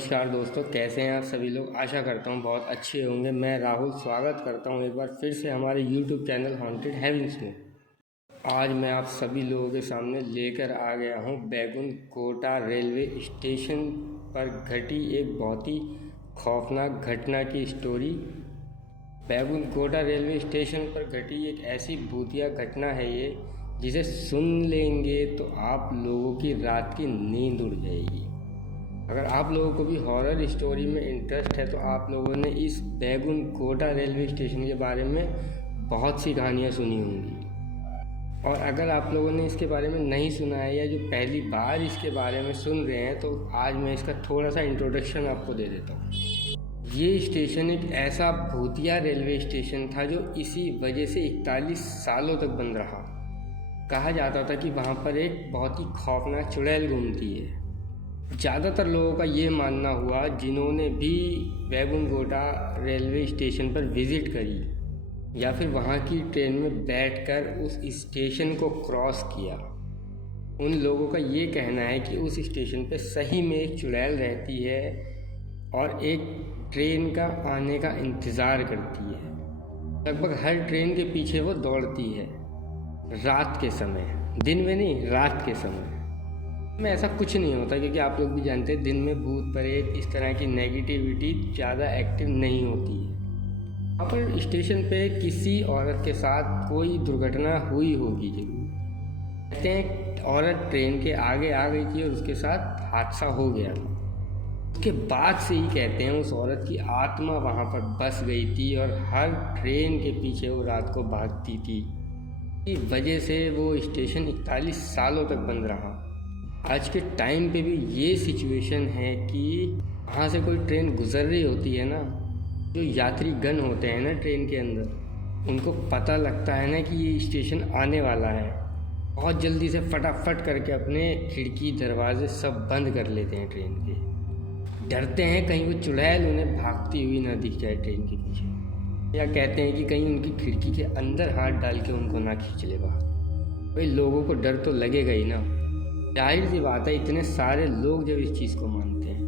नमस्कार दोस्तों, कैसे हैं आप सभी लोग। आशा करता हूँ बहुत अच्छे होंगे। मैं राहुल स्वागत करता हूँ एक बार फिर से हमारे YouTube चैनल हॉन्टेड हेवंस में। आज मैं आप सभी लोगों के सामने लेकर आ गया हूँ बैकुंठकोटा रेलवे स्टेशन पर घटी एक बहुत ही खौफनाक घटना की स्टोरी। बैकुंठकोटा रेलवे स्टेशन पर घटी एक ऐसी भूतिया घटना है ये, जिसे सुन लेंगे तो आप लोगों की रात की नींद उड़ जाएगी। अगर आप लोगों को भी हॉरर स्टोरी में इंटरेस्ट है तो आप लोगों ने इस बैकुंठकोटा रेलवे स्टेशन के बारे में बहुत सी कहानियाँ सुनी होंगी। और अगर आप लोगों ने इसके बारे में नहीं सुना है या जो पहली बार इसके बारे में सुन रहे हैं, तो आज मैं इसका थोड़ा सा इंट्रोडक्शन आपको दे देता हूँ। ये स्टेशन एक ऐसा भूतिया रेलवे स्टेशन था जो इसी वजह से 41 सालों तक बंद रहा। कहा जाता था कि वहाँ पर एक बहुत ही खौफनाक चुड़ैल घूमती है। ज़्यादातर लोगों का ये मानना हुआ, जिन्होंने भी बैकुंठकोटा रेलवे स्टेशन पर विज़िट करी या फिर वहाँ की ट्रेन में बैठकर उस स्टेशन को क्रॉस किया, उन लोगों का ये कहना है कि उस स्टेशन पे सही में एक चुड़ैल रहती है और एक ट्रेन का आने का इंतज़ार करती है। लगभग हर ट्रेन के पीछे वो दौड़ती है, रात के समय, दिन में नहीं, रात के समय में ऐसा कुछ नहीं होता, क्योंकि आप लोग भी जानते हैं दिन में भूत प्रेत इस तरह की नेगेटिविटी ज़्यादा एक्टिव नहीं होती है। वहाँ पर स्टेशन पे किसी औरत के साथ कोई दुर्घटना हुई होगी जरूर। कहते हैं औरत ट्रेन के आगे आ गई थी और उसके साथ हादसा हो गया था। उसके बाद से ही कहते हैं उस औरत की आत्मा वहाँ पर बस गई थी और हर ट्रेन के पीछे वो रात को भागती थी। इस वजह से वो स्टेशन 41 सालों तक बंद रहा। आज के टाइम पे भी ये सिचुएशन है कि वहाँ से कोई ट्रेन गुजर रही होती है ना, जो यात्री गण होते हैं ना ट्रेन के अंदर, उनको पता लगता है ना कि ये स्टेशन आने वाला है, बहुत जल्दी से फटाफट करके अपने खिड़की दरवाजे सब बंद कर लेते हैं ट्रेन के। डरते हैं कहीं वो चुड़ैल उन्हें भागती हुई ना दिख जाए ट्रेन के पीछे, या कहते हैं कि कहीं उनकी खिड़की के अंदर हाथ डाल के उनको ना खींच ले बाहर। भाई लोगों को डर तो लगेगा ही ना, जाहिर सी बात है। इतने सारे लोग जब इस चीज़ को मानते हैं,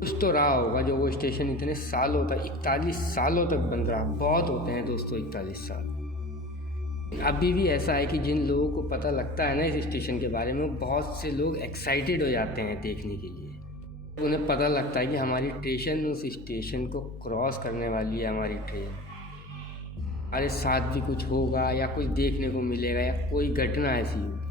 कुछ तो रहा होगा जो वो स्टेशन इतने सालों तक, 41 सालों तक बंद रहा। बहुत होते हैं दोस्तों 41 साल। अभी भी ऐसा है कि जिन लोगों को पता लगता है ना इस स्टेशन के बारे में, बहुत से लोग एक्साइटेड हो जाते हैं देखने के लिए। उन्हें पता लगता है कि हमारी ट्रेन उस स्टेशन को क्रॉस करने वाली है, हमारी ट्रेन, हमारे साथ भी कुछ होगा या कुछ देखने को मिलेगा या कोई घटना ऐसी होगी।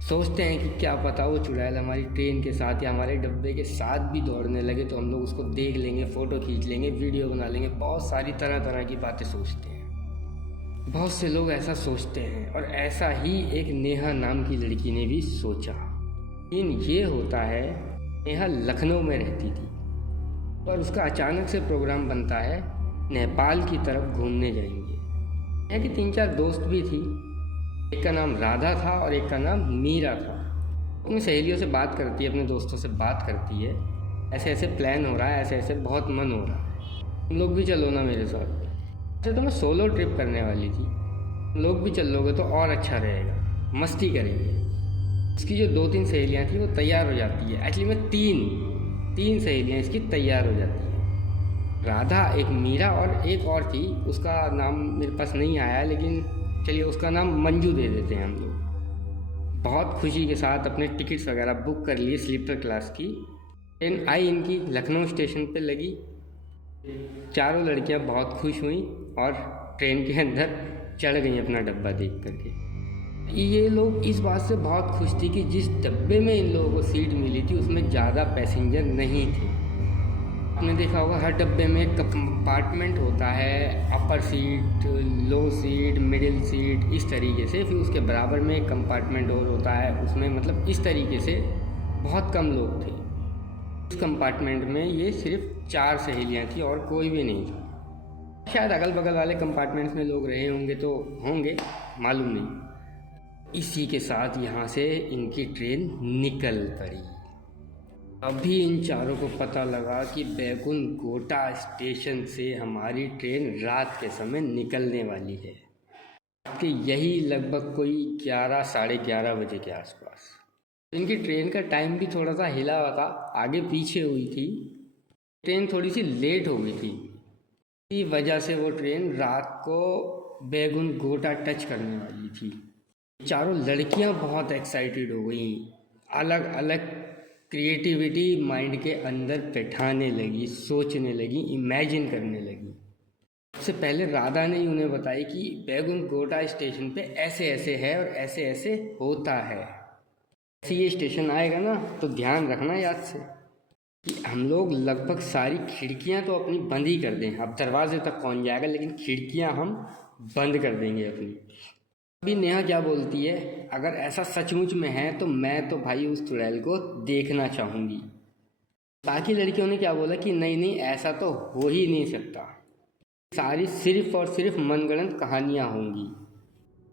सोचते हैं कि क्या पता वो चुड़ैल हमारी ट्रेन के साथ या हमारे डब्बे के साथ भी दौड़ने लगे तो हम लोग उसको देख लेंगे, फ़ोटो खींच लेंगे, वीडियो बना लेंगे। बहुत सारी तरह तरह की बातें सोचते हैं। बहुत से लोग ऐसा सोचते हैं और ऐसा ही एक नेहा नाम की लड़की ने भी सोचा। लेकिन ये होता है, नेहा लखनऊ में रहती थी और उसका अचानक से प्रोग्राम बनता है नेपाल की तरफ घूमने जाएंगे। नेहा की 3-4 दोस्त भी थी। एक का नाम राधा था और एक का नाम मीरा था। अपनी सहेलियों से बात करती है, अपने दोस्तों से बात करती है, ऐसे ऐसे प्लान हो रहा है, ऐसे ऐसे बहुत मन हो रहा है, तुम लोग भी चलो ना मेरे साथ। वैसे तो मैं सोलो ट्रिप करने वाली थी, तुम लोग भी चल लोगे तो और अच्छा रहेगा, मस्ती करेंगे। इसकी जो 2-3 सहेलियाँ थी वो तैयार हो जाती है। एक्चुअली में तीन सहेलियाँ इसकी तैयार हो जाती हैं। राधा, एक मीरा और एक और थी, उसका नाम मेरे पास नहीं आया, लेकिन चलिए उसका नाम मंजू दे देते हैं हम लोग। बहुत खुशी के साथ अपने टिकट्स वगैरह बुक कर लिए स्लीपर क्लास की। ट्रेन आई इनकी, लखनऊ स्टेशन पे लगी। चारों लड़कियां बहुत खुश हुई और ट्रेन के अंदर चढ़ गई अपना डब्बा देख करके। ये लोग इस बात से बहुत खुश थी कि जिस डब्बे में इन लोगों को सीट मिली थी उसमें ज़्यादा पैसेंजर नहीं थे। आपने देखा होगा हर डब्बे में एक कंपार्टमेंट होता है, अपर सीट, लो सीट, मिडिल सीट, इस तरीके से। फिर उसके बराबर में एक कंपार्टमेंट और होता है, उसमें मतलब इस तरीके से बहुत कम लोग थे। उस कंपार्टमेंट में ये सिर्फ 4 सहेलियाँ थी और कोई भी नहीं था। शायद अगल बगल वाले कंपार्टमेंट्स में लोग रहे होंगे तो होंगे, मालूम नहीं। इसी के साथ यहाँ से इनकी ट्रेन निकल पड़ी। अभी इन चारों को पता लगा कि बैकुंठकोटा स्टेशन से हमारी ट्रेन रात के समय निकलने वाली है, कि यही लगभग कोई 11, साढ़े 11 बजे के आसपास। इनकी ट्रेन का टाइम भी थोड़ा सा हिला हुआ था, आगे पीछे हुई थी। ट्रेन थोड़ी सी लेट हो गई थी, इसी वजह से वो ट्रेन रात को बैगुन गोटा टच करने वाली थी। चारों लड़कियां बहुत एक्साइटेड हो गई, अलग अलग क्रिएटिविटी माइंड के अंदर बैठाने लगी, सोचने लगी, इमेजिन करने लगी। सबसे पहले राधा ने उन्हें बताई कि बैगुन गोटा स्टेशन पे ऐसे ऐसे है और ऐसे ऐसे होता है। ऐसे ये स्टेशन आएगा ना तो ध्यान रखना याद से कि हम लोग लगभग सारी खिड़कियां तो अपनी बंद ही कर दें। अब दरवाजे तक कौन जाएगा, लेकिन खिड़कियां हम बंद कर देंगे अपनी। अभी नेहा क्या बोलती है, अगर ऐसा सचमुच में है तो मैं तो भाई उस चुड़ैल को देखना चाहूँगी। बाकी लड़कियों ने क्या बोला कि नहीं नहीं, ऐसा तो हो ही नहीं सकता, सारी सिर्फ और सिर्फ मनगढ़ंत कहानियाँ होंगी।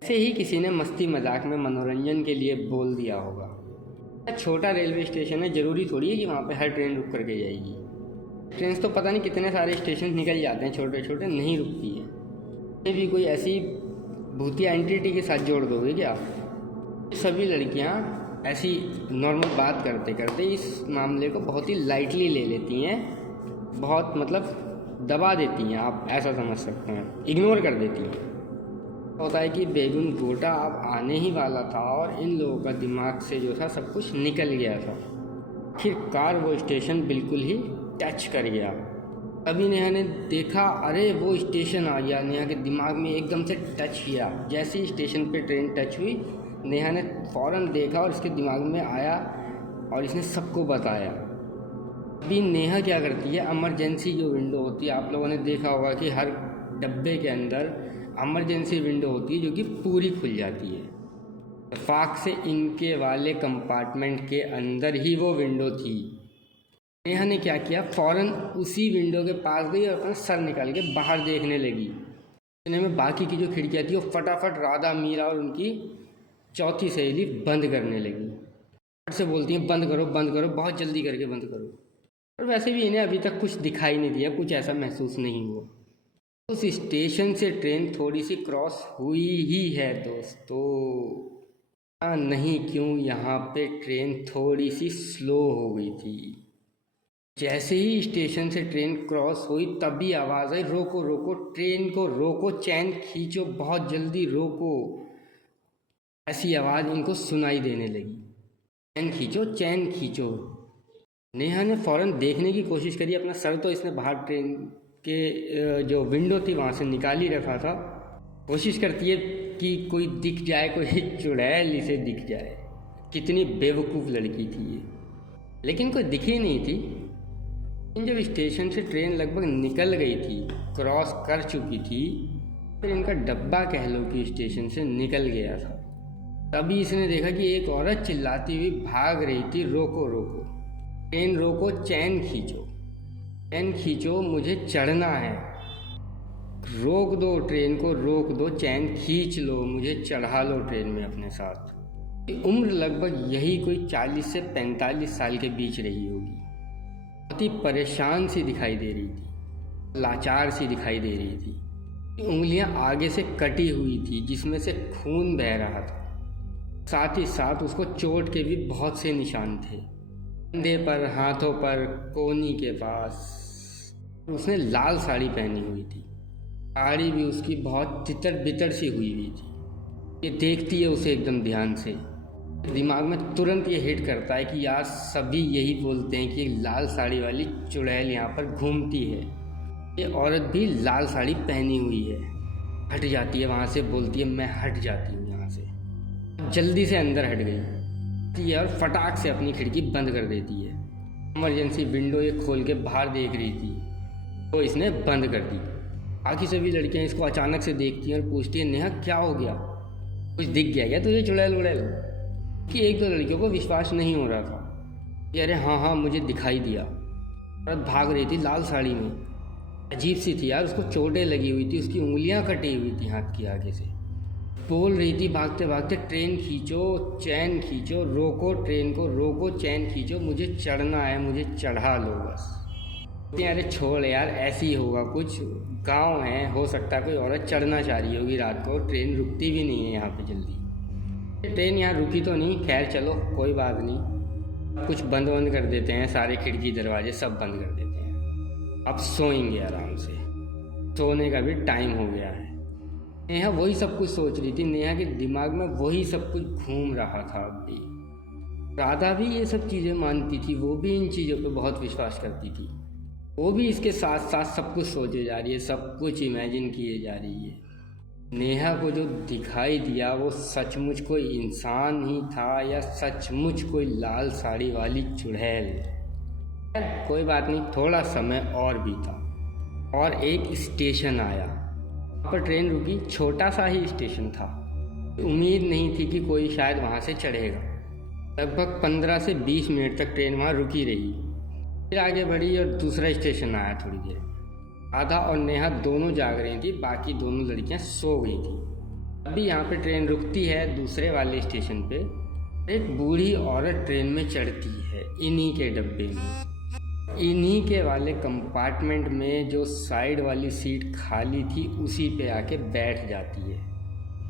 ऐसे ही किसी ने मस्ती मजाक में मनोरंजन के लिए बोल दिया होगा। छोटा रेलवे स्टेशन है, ज़रूरी थोड़ी है कि वहाँ पे हर ट्रेन रुक करके जाएगी। ट्रेन तो पता नहीं कितने सारे स्टेशन निकल जाते हैं, छोटे छोटे, नहीं रुकती है। ये भी कोई ऐसी भूतिया एंटिटी के साथ जोड़ दोगे क्या? सभी लड़कियाँ ऐसी नॉर्मल बात करते करते इस मामले को बहुत ही लाइटली ले लेती हैं, बहुत मतलब दबा देती हैं, आप ऐसा समझ सकते हैं, इग्नोर कर देती हैं। होता है कि बैगुन गोटा अब आने ही वाला था और इन लोगों का दिमाग से जो था सब कुछ निकल गया था। आखिरकार वो स्टेशन बिल्कुल ही टच कर गया। अभी नेहा ने देखा, अरे वो स्टेशन आ गया। नेहा के दिमाग में एकदम से टच किया। जैसे ही स्टेशन पे ट्रेन टच हुई, नेहा ने फ़ौरन देखा और इसके दिमाग में आया और इसने सबको बताया। अभी नेहा क्या करती है, इमरजेंसी जो विंडो होती है, आप लोगों ने देखा होगा कि हर डब्बे के अंदर इमरजेंसी विंडो होती है जो कि पूरी खुल जाती है। इत्तेफाक से इनके वाले कंपार्टमेंट के अंदर ही वो विंडो थी। नेहा ने क्या किया, फ़ौरन उसी विंडो के पास गई और अपना सर निकाल के बाहर देखने लगी। इतने में बाकी की जो खिड़कियाँ थी वो फटाफट राधा, मीरा और उनकी चौथी सहेली बंद करने लगी। फट से बोलती हैं बंद करो बंद करो, बहुत जल्दी करके बंद करो। और वैसे भी इन्हें अभी तक कुछ दिखाई नहीं दिया, कुछ ऐसा महसूस नहीं हुआ। उस स्टेशन से ट्रेन थोड़ी सी क्रॉस हुई ही है दोस्तों। नहीं क्यों यहाँ पे ट्रेन थोड़ी सी स्लो हो गई थी। जैसे ही स्टेशन से ट्रेन क्रॉस हुई तभी आवाज़ आई, रोको रोको, ट्रेन को रोको, चैन खींचो, बहुत जल्दी रोको। ऐसी आवाज़ इनको सुनाई देने लगी, चैन खींचो चैन खींचो। नेहा ने फ़ौरन देखने की कोशिश करी, अपना सर तो इसने बाहर ट्रेन के जो विंडो थी वहाँ से निकाल ही रखा था। कोशिश करती है कि कोई दिख जाए, कोई चुड़ैल इसे दिख जाए। कितनी बेवकूफ़ लड़की थी ये, लेकिन कोई दिख ही नहीं थी। जब स्टेशन से ट्रेन लगभग निकल गई थी, क्रॉस कर चुकी थी, फिर इनका डब्बा कह लो कि स्टेशन से निकल गया था, तभी इसने देखा कि एक औरत चिल्लाती हुई भाग रही थी, रोको रोको, ट्रेन रोको, चैन खींचो, चैन खींचो, मुझे चढ़ना है, रोक दो ट्रेन को, रोक दो, चैन खींच लो, मुझे चढ़ा लो ट्रेन में अपने साथ। उम्र लगभग यही कोई 40 से 45 साल के बीच रही होगी। बहुत ही परेशान सी दिखाई दे रही थी, लाचार सी दिखाई दे रही थी। उंगलियां आगे से कटी हुई थी जिसमें से खून बह रहा था। साथ ही साथ उसको चोट के भी बहुत से निशान थे, कंधे पर, हाथों पर, कोहनी के पास। उसने लाल साड़ी पहनी हुई थी, साड़ी भी उसकी बहुत तितर बितर सी हुई थी। ये देखती है उसे एकदम ध्यान से, दिमाग में तुरंत ये हिट करता है कि यार सभी यही बोलते हैं कि लाल साड़ी वाली चुड़ैल यहाँ पर घूमती है, ये औरत भी लाल साड़ी पहनी हुई है। हट जाती है वहाँ से, बोलती है मैं हट जाती हूँ यहाँ से। जल्दी से अंदर हट गई और फटाक से अपनी खिड़की बंद कर देती है। इमरजेंसी विंडो ये खोल के बाहर देख रही थी तो इसने बंद कर दी। बाकी सभी लड़कियाँ इसको अचानक से देखती हैं और पूछती है, नेहा क्या हो गया, कुछ दिख गया क्या तुझे चुड़ैल उड़ैल? कि एक दो लड़कियों को विश्वास नहीं हो रहा था कि अरे हाँ हाँ मुझे दिखाई दिया। औरत भाग रही थी लाल साड़ी में, अजीब सी थी यार, उसको चोटें लगी हुई थी, उसकी उंगलियां कटी हुई थी हाथ की आगे से। बोल रही थी भागते भागते, ट्रेन खींचो चैन खींचो, रोको ट्रेन को, रोको चैन खींचो, मुझे चढ़ना है, मुझे चढ़ा लो बस। अरे छोड़ यार, ऐसे ही होगा कुछ, गांव है, हो सकता है कोई औरत चढ़ना चाह रही होगी रात को, ट्रेन रुकती भी नहीं है यहाँ पे जल्दी। ट्रेन यहाँ रुकी तो नहीं, खैर चलो कोई बात नहीं। कुछ बंद कर देते हैं, सारे खिड़की दरवाजे सब बंद कर देते हैं। अब सोएंगे आराम से, सोने का भी टाइम हो गया है। नेहा वही सब कुछ सोच रही थी, नेहा के दिमाग में वही सब कुछ घूम रहा था। अब भी राधा भी ये सब चीज़ें मानती थी, वो भी इन चीज़ों पे बहुत विश्वास करती थी। वो भी इसके साथ साथ सब कुछ सोचे जा रही है, सब कुछ इमेजिन किए जा रही है। नेहा को जो दिखाई दिया वो सचमुच कोई इंसान ही था या सचमुच कोई लाल साड़ी वाली चुड़ैल। कोई बात नहीं, थोड़ा समय और बीता और एक स्टेशन आया। वहाँ पर ट्रेन रुकी, छोटा सा ही स्टेशन था। उम्मीद नहीं थी कि कोई शायद वहाँ से चढ़ेगा। लगभग 15 से 20 मिनट तक ट्रेन वहाँ रुकी रही, फिर आगे बढ़ी और दूसरा स्टेशन आया थोड़ी देर। राधा और नेहा दोनों जाग रही थी, बाकी दोनों लड़कियां सो गई थी। अभी यहाँ पे ट्रेन रुकती है दूसरे वाले स्टेशन पे। एक बूढ़ी औरत ट्रेन में चढ़ती है, इन्हीं के डब्बे में, इन्हीं के वाले कंपार्टमेंट में। जो साइड वाली सीट खाली थी उसी पे आके बैठ जाती है।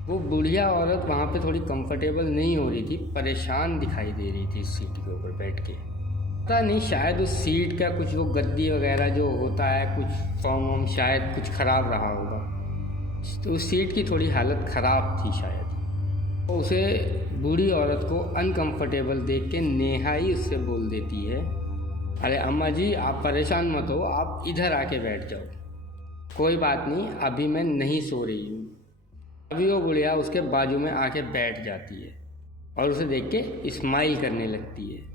वो बुढ़िया औरत वहाँ पे थोड़ी कंफर्टेबल नहीं हो रही थी, परेशान दिखाई दे रही थी सीट के ऊपर बैठ के। पता नहीं शायद उस सीट का कुछ वो गद्दी वगैरह जो होता है, कुछ फॉर्म शायद कुछ ख़राब रहा होगा, तो उस सीट की थोड़ी हालत ख़राब थी शायद। तो उसे बूढ़ी औरत को अनकंफर्टेबल देख के नेहा ही उससे बोल देती है, अरे अम्मा जी आप परेशान मत हो, आप इधर आके बैठ जाओ, कोई बात नहीं, अभी मैं नहीं सो रही हूँ। अभी वो बुढ़िया उसके बाजू में आके बैठ जाती है और उसे देख के स्माइल करने लगती है।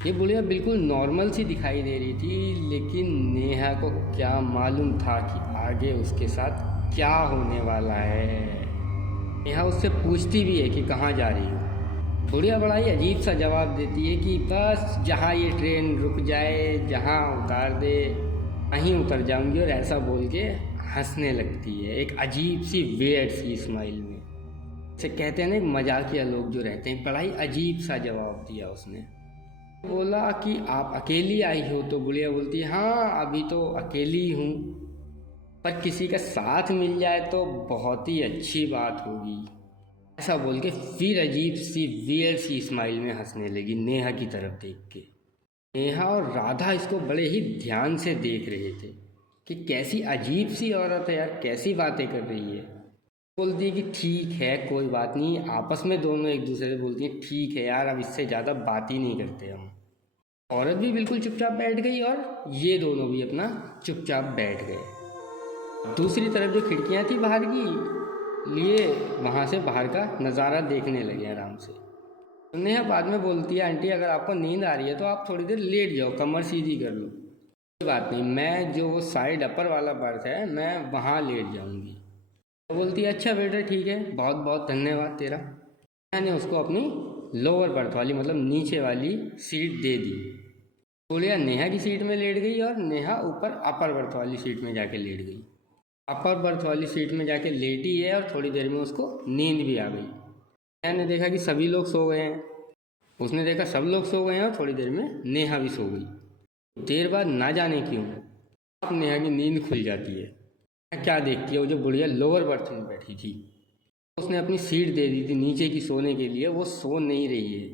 ये बुढ़िया बिल्कुल नॉर्मल सी दिखाई दे रही थी, लेकिन नेहा को क्या मालूम था कि आगे उसके साथ क्या होने वाला है। नेहा उससे पूछती भी है कि कहाँ जा रही हो। बुढ़िया बड़ा ही अजीब सा जवाब देती है कि बस जहाँ ये ट्रेन रुक जाए, जहाँ उतार दे वहीं उतर जाऊंगी, और ऐसा बोल के हंसने लगती है एक अजीब सी वियर्ड सी स्माइल में। इसे कहते हैं ना मजाकिया लोग जो रहते हैं, बड़ा ही अजीब सा जवाब दिया उसने। बोला कि आप अकेली आई हो? तो बुढ़िया बोलती है हाँ अभी तो अकेली हूँ, पर किसी का साथ मिल जाए तो बहुत ही अच्छी बात होगी। ऐसा बोल के फिर अजीब सी वियर्ड सी स्माइल में हंसने लगी नेहा की तरफ देख के। नेहा और राधा इसको बड़े ही ध्यान से देख रहे थे कि कैसी अजीब सी औरत है यार, कैसी बातें कर रही है। बोलती है कि ठीक है कोई बात नहीं, आपस में दोनों एक दूसरे से बोलती हैं ठीक है यार, अब इससे ज़्यादा बात ही नहीं करते हम। औरत भी बिल्कुल चुपचाप बैठ गई और ये दोनों भी अपना चुपचाप बैठ गए। दूसरी तरफ जो खिड़कियां थी बाहर की लिए, वहाँ से बाहर का नज़ारा देखने लगे आराम से। तो नेहा बाद में बोलती है आंटी अगर आपको नींद आ रही है तो आप थोड़ी देर लेट जाओ, कमर सीधी कर लो, कोई बात नहीं, मैं जो वो साइड अपर वाला बर्थ है मैं वहाँ लेट जाऊँगी। तो बोलती है अच्छा बेटा ठीक है, बहुत बहुत धन्यवाद तेरा। मैंने उसको अपनी लोअर बर्थ वाली मतलब नीचे वाली सीट दे दी। बुढ़िया नेहा की सीट में लेट गई और नेहा ऊपर अपर बर्थ वाली सीट में जाके लेट गई। अपर बर्थ वाली सीट में जाके लेटी है और थोड़ी देर में उसको नींद भी आ गई। नेहा ने देखा कि सभी लोग सो गए हैं, उसने देखा सब लोग सो गए हैं और थोड़ी देर में नेहा भी सो गई। देर बाद ना जाने क्यों अब नेहा की नींद खुल जाती है। क्या देखती है, वो जो बुढ़िया लोअर बर्थ में बैठी थी उसने अपनी सीट दे दी थी नीचे की सोने के लिए, वो सो नहीं रही है।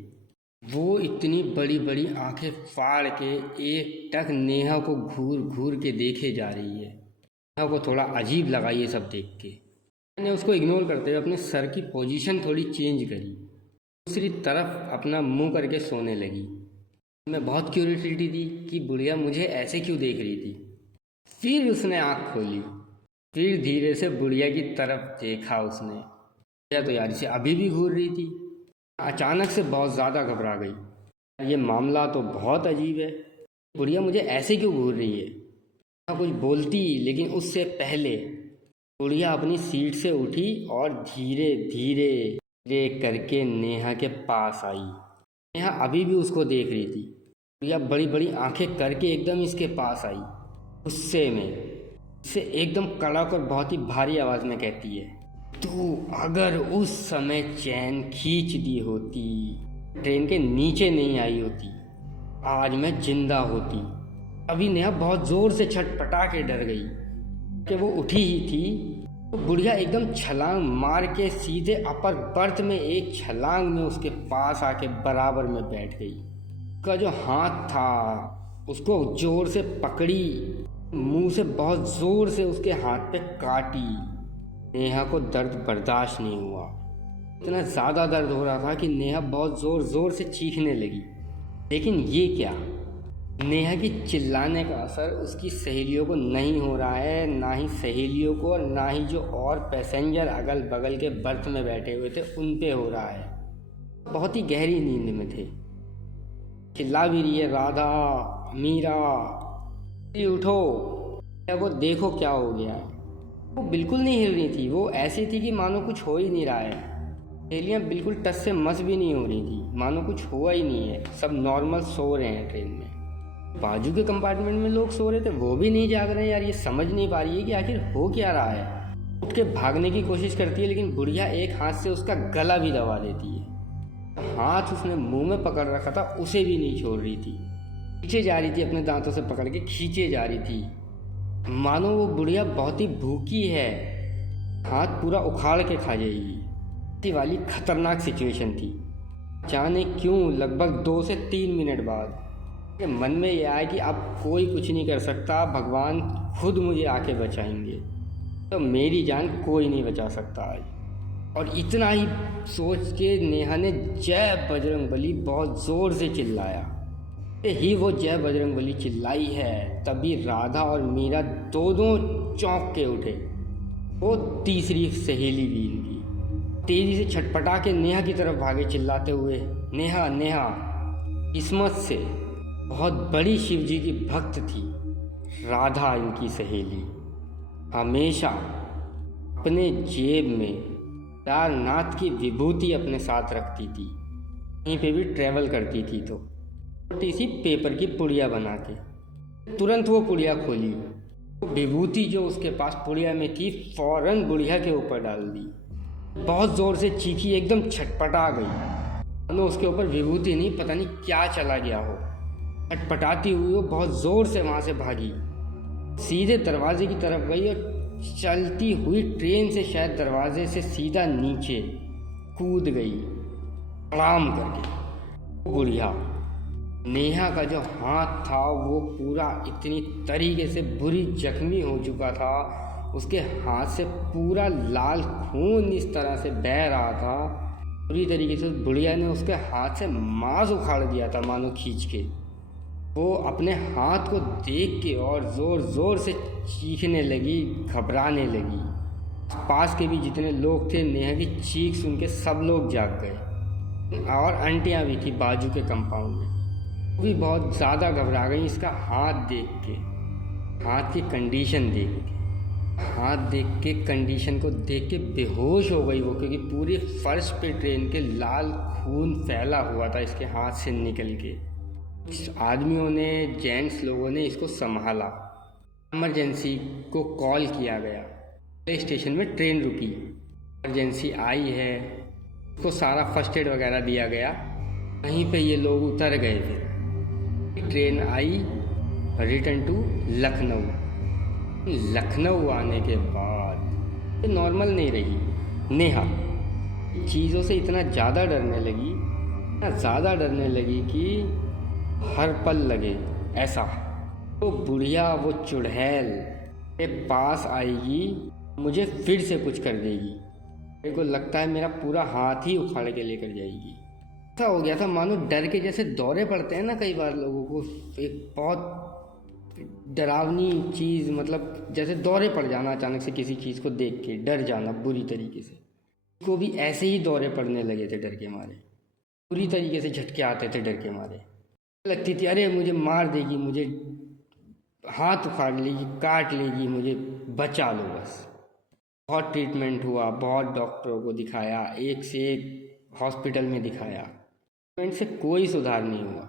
वो इतनी बड़ी बड़ी आंखें फाड़ के एक टक नेहा को घूर घूर के देखे जा रही है। नेहा को थोड़ा अजीब लगा ये सब देख के। मैंने उसको इग्नोर करते हुए अपने सर की पोजीशन थोड़ी चेंज करी, दूसरी तरफ अपना मुंह करके सोने लगी। मैं बहुत क्यूरियोसिटी थी कि बुढ़िया मुझे ऐसे क्यों देख रही थी। फिर उसने आँख खोली, फिर धीरे से बुढ़िया की तरफ देखा उसने। बुढ़िया तो यार इसे अभी भी घूर रही थी। अचानक से बहुत ज़्यादा घबरा गई, ये मामला तो बहुत अजीब है, बुढ़िया मुझे ऐसे क्यों घूर रही है। कुछ बोलती लेकिन उससे पहले बुढ़िया अपनी सीट से उठी और धीरे धीरे धीरे करके नेहा के पास आई। नेहा अभी भी उसको देख रही थी। बुढ़िया बड़ी बड़ी आंखें करके एकदम इसके पास आई, गुस्से में इससे एकदम कड़क और बहुत ही भारी आवाज़ में कहती है, तू अगर उस समय चैन खींच दी होती, ट्रेन के नीचे नहीं आई होती, आज मैं जिंदा होती। अभी नेहा बहुत ज़ोर से छटपटा के डर गई कि वो उठी ही थी तो बुढ़िया एकदम छलांग मार के सीधे अपर बर्थ में एक छलांग में उसके पास आके बराबर में बैठ गई। उसका जो हाथ था उसको जोर से पकड़ी, मुंह से बहुत जोर से उसके हाथ पे काटी। नेहा को दर्द बर्दाश्त नहीं हुआ। इतना ज़्यादा दर्द हो रहा था कि नेहा बहुत ज़ोर ज़ोर से चीखने लगी। लेकिन ये क्या, नेहा की चिल्लाने का असर उसकी सहेलियों को नहीं हो रहा है, ना ही सहेलियों को और ना ही जो और पैसेंजर अगल बगल के बर्थ में बैठे हुए थे उन पे हो रहा है। बहुत ही गहरी नींद में थे। चिल्ला भी रही है, राधा, मीरा, उठो, नेहा को देखो क्या हो गया। वो बिल्कुल नहीं हिल रही थी। वो ऐसी थी कि मानो कुछ हो ही नहीं रहा है। सहेलियाँ बिल्कुल टस से मस भी नहीं हो रही थी, मानो कुछ हुआ ही नहीं है। सब नॉर्मल सो रहे हैं ट्रेन में। बाजू के कंपार्टमेंट में लोग सो रहे थे, वो भी नहीं जाग रहे हैं। यार ये समझ नहीं पा रही है कि आखिर हो क्या रहा है। उठ के भागने की कोशिश करती है, लेकिन बुढ़िया एक हाथ से उसका गला भी दबा देती है। हाथ उसने मुंह में पकड़ रखा था, उसे भी नहीं छोड़ रही थी। खींचे जा रही थी, अपने दांतों से पकड़ के खींचे जा रही थी, मानो वो बुढ़िया बहुत ही भूखी है, हाथ पूरा उखाड़ के खा जाएगी। वाली खतरनाक सिचुएशन थी। जाने क्यों लगभग 2 से 3 मिनट बाद मन में यह आया कि अब कोई कुछ नहीं कर सकता, भगवान खुद मुझे आके बचाएंगे। तो मेरी जान कोई नहीं बचा सकता आज। और इतना ही सोच के नेहा ने जय बजरंगबली बहुत ज़ोर से चिल्लाया। ही वो जय बजरंगबली चिल्लाई है, तभी राधा और मीरा दोनों चौंक के उठे। वो तीसरी सहेली भी इनकी तेजी से छटपटा के नेहा की तरफ भागे, चिल्लाते हुए, नेहा नेहा। किस्मत से बहुत बड़ी शिवजी की भक्त थी राधा, इनकी सहेली। हमेशा अपने जेब में केदारनाथ की विभूति अपने साथ रखती थी। कहीं पे भी ट्रैवल करती थी तो छोटी सी पेपर की पुड़िया बना के तुरंत वो पुड़िया खोली। वो विभूति जो उसके पास पुड़िया में थी फौरन बुढ़िया के ऊपर डाल दी। बहुत ज़ोर से चीखी, एकदम छटपटा गई, मानो उसके ऊपर विभूति नहीं पता नहीं क्या चला गया हो। छटपटाती हुई वो बहुत ज़ोर से वहाँ से भागी, सीधे दरवाजे की तरफ गई और चलती हुई ट्रेन से शायद दरवाजे से सीधा नीचे कूद गई प्रणाम करके। बुढ़िया नेहा का जो हाथ था वो पूरा इतनी तरीके से बुरी जख्मी हो चुका था, उसके हाथ से पूरा लाल खून इस तरह से बह रहा था। पूरी तरीके से बुढ़िया ने उसके हाथ से मांस उखाड़ दिया था, मानो खींच के। वो अपने हाथ को देख के और ज़ोर ज़ोर से चीखने लगी, घबराने लगी। पास के भी जितने लोग थे नेहा की चीख सुन के सब लोग जाग गए। और आंटियाँ भी थी बाजू के कंपाउंड में, वो भी बहुत ज़्यादा घबरा गई इसका हाथ देख के, हाथ की कंडीशन देख के। हाथ देख के, कंडीशन को देख के बेहोश हो गई वो, क्योंकि पूरे फर्श पे ट्रेन के लाल खून फैला हुआ था इसके हाथ से निकल के। आदमियों ने, जेंट्स लोगों ने इसको संभाला। इमरजेंसी को कॉल किया गया। स्टेशन में ट्रेन रुकी, इमरजेंसी आई है, उसको सारा फर्स्ट एड वगैरह दिया गया। वहीं पे ये लोग उतर गए थे। ट्रेन आई रिटर्न टू लखनऊ। लखनऊ आने के बाद ये नॉर्मल नहीं रही। नेहा चीज़ों से इतना ज़्यादा डरने लगी, इतना ज़्यादा डरने लगी कि हर पल लगे ऐसा तो बुढ़िया वो चुड़ैल के पास आएगी, मुझे फिर से कुछ कर देगी। मेरे को लगता है मेरा पूरा हाथ ही उखाड़ के लेकर जाएगी। ऐसा हो गया था मानो डर के जैसे दौरे पड़ते हैं ना कई बार लोगों को, एक बहुत डरावनी चीज़, मतलब जैसे दौरे पड़ जाना अचानक से किसी चीज़ को देख के, डर जाना बुरी तरीके से। को भी ऐसे ही दौरे पड़ने लगे थे डर के मारे, बुरी तरीके से झटके आते थे डर के मारे। लगती थी अरे मुझे मार देगी, मुझे हाथ उखाड़ लेगी, काट लेगी, मुझे बचा लो बस। बहुत ट्रीटमेंट हुआ, बहुत डॉक्टरों को दिखाया, एक से एक हॉस्पिटल में दिखाया, ट्रीटमेंट से कोई सुधार नहीं हुआ।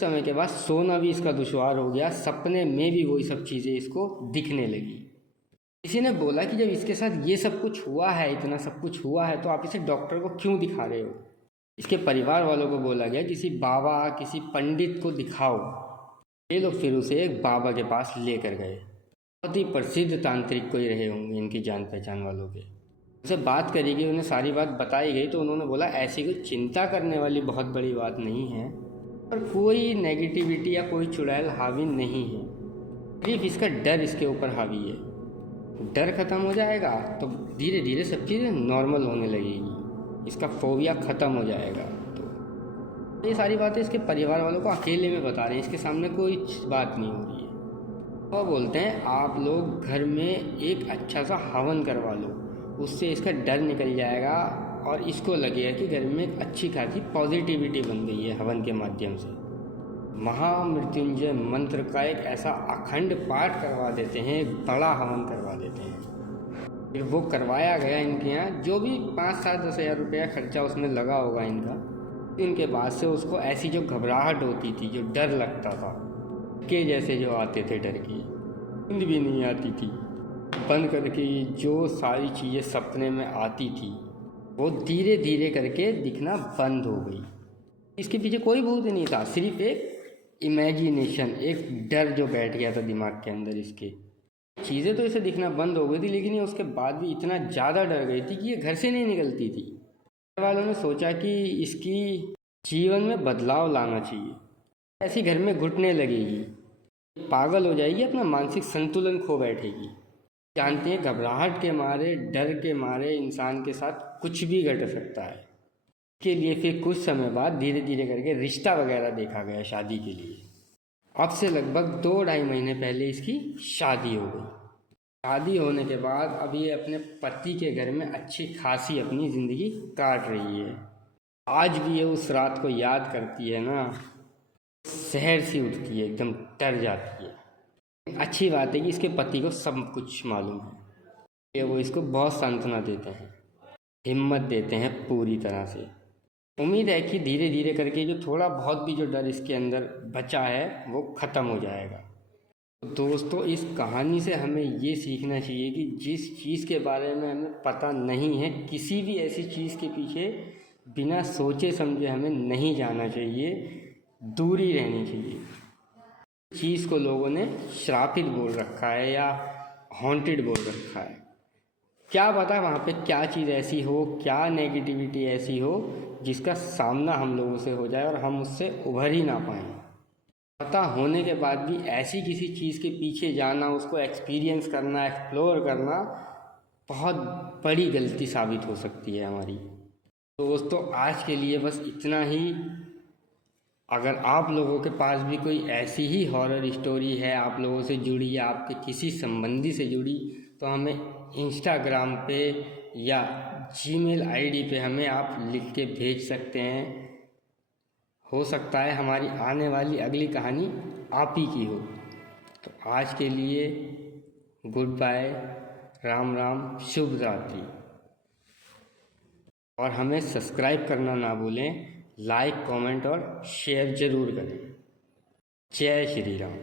समय के बाद सोना भी इसका दुश्वार हो गया, सपने में भी वही सब चीज़ें इसको दिखने लगी। किसी ने बोला कि जब इसके साथ ये सब कुछ हुआ है, इतना सब कुछ हुआ है, तो आप इसे डॉक्टर को क्यों दिखा रहे हो। इसके परिवार वालों को बोला गया किसी बाबा, किसी पंडित को दिखाओ। ये लोग फिर उसे एक बाबा के पास लेकर गए। बहुत ही प्रसिद्ध तांत्रिक कोई रहे होंगे इनकी जान पहचान वालों के। उनसे बात करी गई, उन्हें सारी बात बताई गई तो उन्होंने बोला ऐसी कोई चिंता करने वाली बहुत बड़ी बात नहीं है और कोई नेगेटिविटी या कोई चुड़ैल हावी नहीं है, सिर्फ इसका डर इसके ऊपर हावी है। डर ख़त्म हो जाएगा तो धीरे धीरे सब चीज़ें नॉर्मल होने लगेगी, इसका फोबिया ख़त्म हो जाएगा। तो ये सारी बातें इसके परिवार वालों को अकेले में बता रहे हैं, इसके सामने कोई बात नहीं हो रही है। वो बोलते हैं आप लोग घर में एक अच्छा सा हवन करवा लो, उससे इसका डर निकल जाएगा और इसको लगेगा कि घर में एक अच्छी खासी पॉजिटिविटी बन गई है हवन के माध्यम से। महामृत्युंजय मंत्र का एक ऐसा अखंड पाठ करवा देते हैं, एक बड़ा हवन करवा देते हैं। फिर वो करवाया गया इनके यहाँ, जो भी 5-7-10 हज़ार रुपया खर्चा उसमें लगा होगा इनका। इनके बाद से उसको ऐसी जो घबराहट होती थी, जो डर लगता था के जैसे जो आते थे डर की, नींद भी नहीं आती थी, बंद करके जो सारी चीज़ें सपने में आती थी वो धीरे धीरे करके दिखना बंद हो गई। इसके पीछे कोई भूत नहीं था, सिर्फ एक इमेजिनेशन, एक डर जो बैठ गया था दिमाग के अंदर। इसके चीज़ें तो इसे दिखना बंद हो गई थी, लेकिन ये उसके बाद भी इतना ज़्यादा डर गई थी कि ये घर से नहीं निकलती थी। घर वालों ने सोचा कि इसकी जीवन में बदलाव लाना चाहिए, ऐसी घर में घुटने लगेगी, पागल हो जाएगी, अपना मानसिक संतुलन खो बैठेगी। जानते हैं घबराहट के मारे, डर के मारे इंसान के साथ कुछ भी घट सकता है। के लिए फिर कुछ समय बाद धीरे धीरे करके रिश्ता वगैरह देखा गया शादी के लिए। अब से लगभग 2-2.5 महीने पहले इसकी शादी हो गई। शादी होने के बाद अब ये अपने पति के घर में अच्छी खासी अपनी ज़िंदगी काट रही है। आज भी ये उस रात को याद करती है ना, शहर सी उठती है, एकदम डर जाती है। अच्छी बात है कि इसके पति को सब कुछ मालूम है, ये वो इसको बहुत सांत्वना देते हैं, हिम्मत देते हैं पूरी तरह से। उम्मीद है कि धीरे धीरे करके जो थोड़ा बहुत भी जो डर इसके अंदर बचा है वो ख़त्म हो जाएगा। तो दोस्तों, इस कहानी से हमें ये सीखना चाहिए कि जिस चीज़ के बारे में हमें पता नहीं है, किसी भी ऐसी चीज़ के पीछे बिना सोचे समझे हमें नहीं जाना चाहिए, दूरी रहनी चाहिए। चीज़ को लोगों ने श्रापित बोल रखा है या हॉन्टेड बोल रखा है, क्या पता वहाँ पे क्या चीज़ ऐसी हो, क्या नेगेटिविटी ऐसी हो जिसका सामना हम लोगों से हो जाए और हम उससे उभर ही ना पाएँ। पता होने के बाद भी ऐसी किसी चीज़ के पीछे जाना, उसको एक्सपीरियंस करना, एक्सप्लोर करना बहुत बड़ी गलती साबित हो सकती है हमारी। तो दोस्तों, आज के लिए बस इतना ही। अगर आप लोगों के पास भी कोई ऐसी ही हॉरर स्टोरी है, आप लोगों से जुड़ी या आपके किसी संबंधी से जुड़ी, तो हमें इंस्टाग्राम पे या जीमेल आईडी पे हमें आप लिख के भेज सकते हैं। हो सकता है हमारी आने वाली अगली कहानी आप ही की हो। तो आज के लिए गुड बाय, राम राम, शुभ रात्रि। और हमें सब्सक्राइब करना ना भूलें, लाइक, कमेंट और शेयर ज़रूर करें। जय श्री राम।